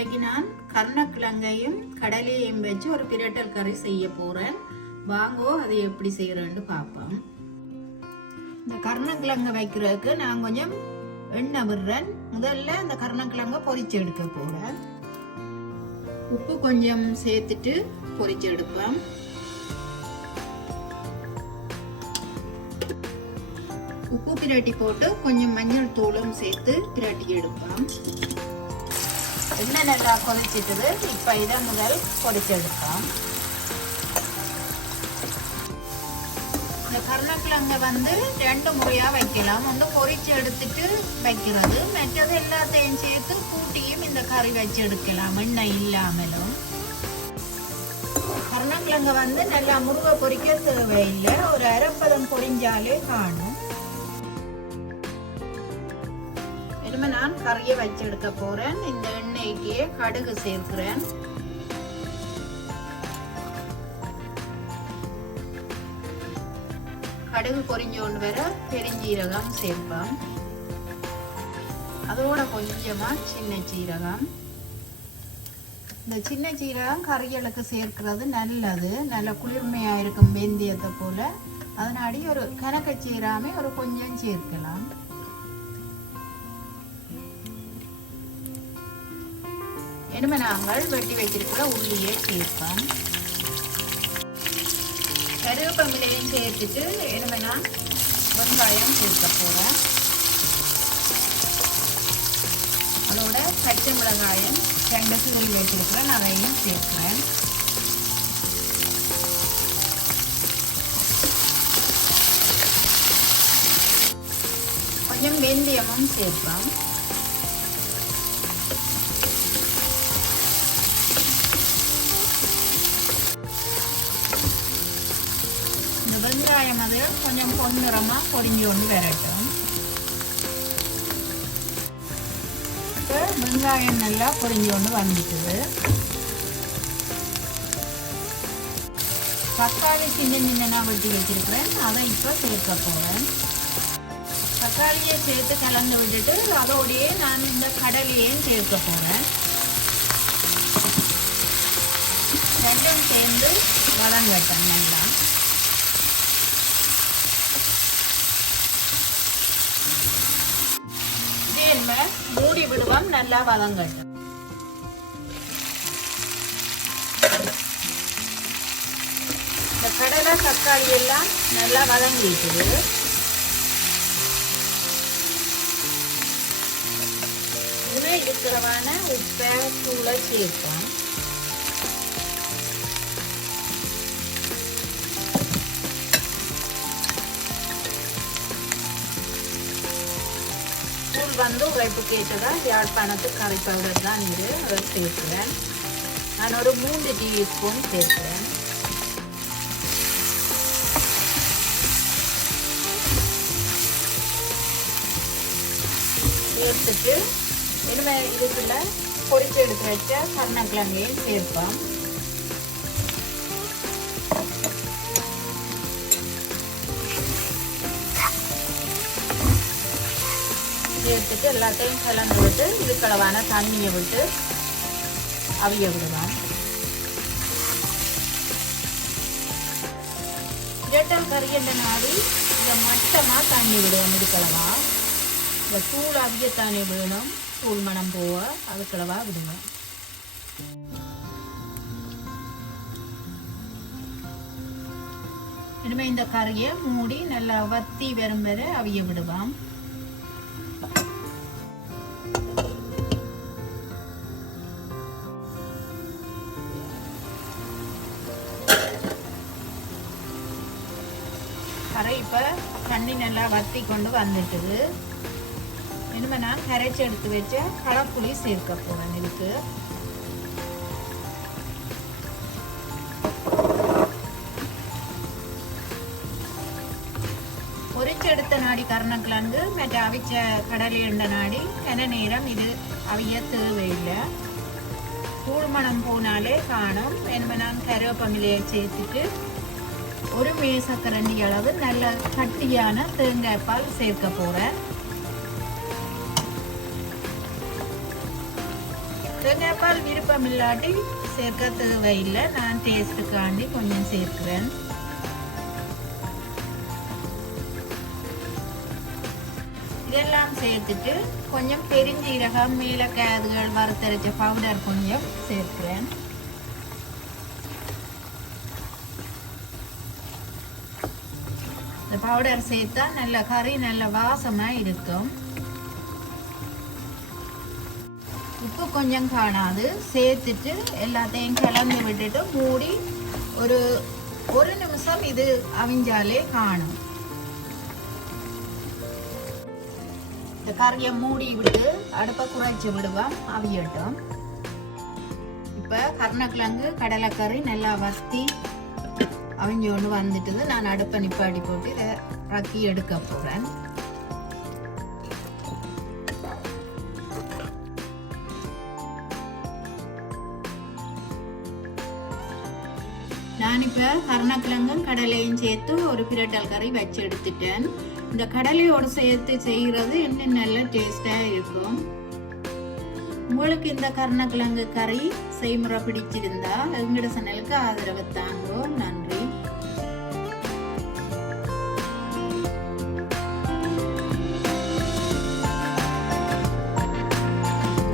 இன்றைக்கு நான் கருணக்கிழங்கையும் கடலையும் வச்சு ஒரு பிரட்டல் கறி செய்ய போறேன். வாங்கோ அதை எப்படி செய்யறேன்னு பார்ப்போம். இந்த கருணக்கிழங்கை வைக்கிறதுக்கு நான் கொஞ்சம் எண்ணெய் விடுறேன். முதல்ல இந்த கருணக்கிழங்கை பொரிச்சு எடுக்க போறேன். உப்பு கொஞ்சம் சேர்த்துட்டு பொரிச்சு எடுப்பேன். உப்பு பிரட்டி போட்டு கொஞ்சம் மஞ்சள் தூளும் சேர்த்து பிரட்டி எடுப்பேன். எண்ணெய் நல்லா கொதிச்சிட்டுது. இப்போ இதை முதல் பொரிச்சு எடுப்போம். இந்த கருணக்கிழங்கை ரெண்டு முறையா வைக்கலாம். ஒன்று பொரிச்சு எடுத்துட்டு வைக்கிறது, மற்றது எல்லாத்தையும் சேர்த்து கூட்டியும் இந்த கறி வச்சு எடுக்கலாம் எண்ணெய் இல்லாமலும். கருணக்கிழங்கை நல்லா முருகை பொரிக்க தேவையில்லை, ஒரு அரைப்பதம் பொரிஞ்சாலே காணும். இனிமே நான் கறியை வச்சு எடுக்க போறேன். இந்த எண்ணெய்க்கு கடுகு சேர்க்கிறேன். கடுகு பொரிஞ்சோண்டு வர பெருஞ்சீரகம் சேர்ப்பேன். அதோட கொஞ்சமா சின்ன சீரகம். இந்த சின்ன சீரகம் கறிகளுக்கு சேர்க்கிறது நல்லது, நல்ல குளிர்மையா இருக்கும் வெந்தயத்தை போல. அதனாடி ஒரு கணக்க சீராமே ஒரு கொஞ்சம் சேர்க்கலாம். இனிமே நாங்கள் வெட்டி வைத்திருக்கிற உள்ளியை சேர்ப்போம். கருவேப்பிலையும் சேர்த்துட்டு இனிமே நான் வெங்காயம் சேர்க்க போறேன். அதோட பச்சை மிளகாயம் 2 சிதறி வைத்திருக்கிறேன், அதையும் சேர்க்கிறேன். கொஞ்சம் வெந்தயமும் சேர்ப்போம். வெங்காயம் அது கொஞ்சம் பொன்னிறமா பொரிஞ்சு கொண்டு வரட்டும். இப்போ வெங்காயம் நல்லா பொரிஞ்சு கொண்டு வந்துட்டுது. தக்காளி சின்ன சின்னனா வெட்டி வச்சிருக்கிறேன், அதை இப்போ சேர்க்க போறேன். தக்காளியை சேர்த்து கலந்து விட்டுட்டு அதோடையே நான் இந்த கடலையும் சேர்க்க போறேன். ரெண்டும் சேர்ந்து வதங்கட்டும் நல்லா. மூடி விடுவோம், நல்லா வதங்கட்டும். இந்த கடலை தக்காளி எல்லாம் நல்லா வதங்கிட்டுது. இதுவே இருக்கிறவான உப்பை தூளை சேர்ப்போம். உரைப்புக்கு ஏற்றதா யாழ்ப்பாணத்து கறி பவுடர் தான் இது, அதை சேர்க்கிறேன். நான் ஒரு 3 டீஸ்பூன் சேர்க்கிறேன். சேர்த்துட்டு இனிமே இதுக்குள்ள பொரிச்சு எடுத்து வச்ச கருணக்கிழங்கையும் சேர்ப்போம். சேர்த்துட்டு எல்லாத்தையும் கலந்து விட்டு இதுக்களவான தண்ணியை விட்டு அவிய விடுவோம். பிரட்டல் கறி என்ற நாடி இந்த மட்டமாக தண்ணி விடுவோம். இதுக்களவா இந்த தூள் அவியத்தானே விடணும், தூள் மனம் போக அதுக்களவா விடுவோம். இனிமே இந்த கறியை மூடி நல்லா வத்தி வரும் வரை அவிய விடுவோம். கரை இப்போ தண்ணி நல்லா வத்தி கொண்டு வந்துட்டுது. இனிமே நான் கரைச்சி எடுத்து வச்ச கடப்புளி சேர்க்க போறேன். இதுக்கு பொரிச்சு எடுத்த நாடி கருணக்கிழங்கு மற்ற அவிச்ச கடலை எண்ட நாடி கன நேரம் இது அவிய தேவையில்லை. தூள்மணம் போனாலே காணும். இனிமே நான் கருவேப்பிலையை சேர்த்துட்டு ஒரு மேசக்கரண்டி அளவு நல்ல கட்டியான தேங்காய் பால் சேர்க்க போறேன். தேங்காய் பால் விருப்பம் இல்லாட்டி சேர்க்க தேவையில்லை. நான் டேஸ்ட்டுக்காண்டி கொஞ்சம் சேர்க்கிறேன். இதெல்லாம் சேர்த்துட்டு கொஞ்சம் பெருஞ்சீரகம், மேலக்காதுகள், வறுத்தரைச்ச பவுடர் கொஞ்சம் சேர்க்கிறேன். இந்த பவுடர் சேர்த்தா நல்ல கறி நல்ல வாசமா இருக்கும். உப்பு கொஞ்சம் காணாது சேர்த்துட்டு எல்லாத்தையும் கலந்து விட்டுட்டு மூடி ஒரு நிமிஷம் இது அவிஞ்சாலே காணும். இந்த கறியை மூடி விட்டு அடுப்பை குறைச்சி விடுவோம், அவியட்டும். இப்போ கருணக்கிழங்கு கடலைக்கறி நல்லா வத்தி அவிஞ்சு கொண்டு வந்துட்டுது. நான் அடுப்பை நிப்பாட்டி போட்டு இதை ரக்கி எடுக்க போகிறேன். நான் இப்போ கருணக்கிழங்கும் கடலையும் சேர்த்து ஒரு பிரட்டல் கறி வச்சு எடுத்துட்டேன். இந்த கடலையோடு சேர்த்து செய்கிறது இன்னும் நல்ல டேஸ்டாக இருக்கும். உங்களுக்கு இந்த கருணக்கிழங்கு கறி செய்முறை பிடிச்சிருந்தா எங்களோட சேனலுக்கு ஆதரவு தாங்கோ. நன்றி.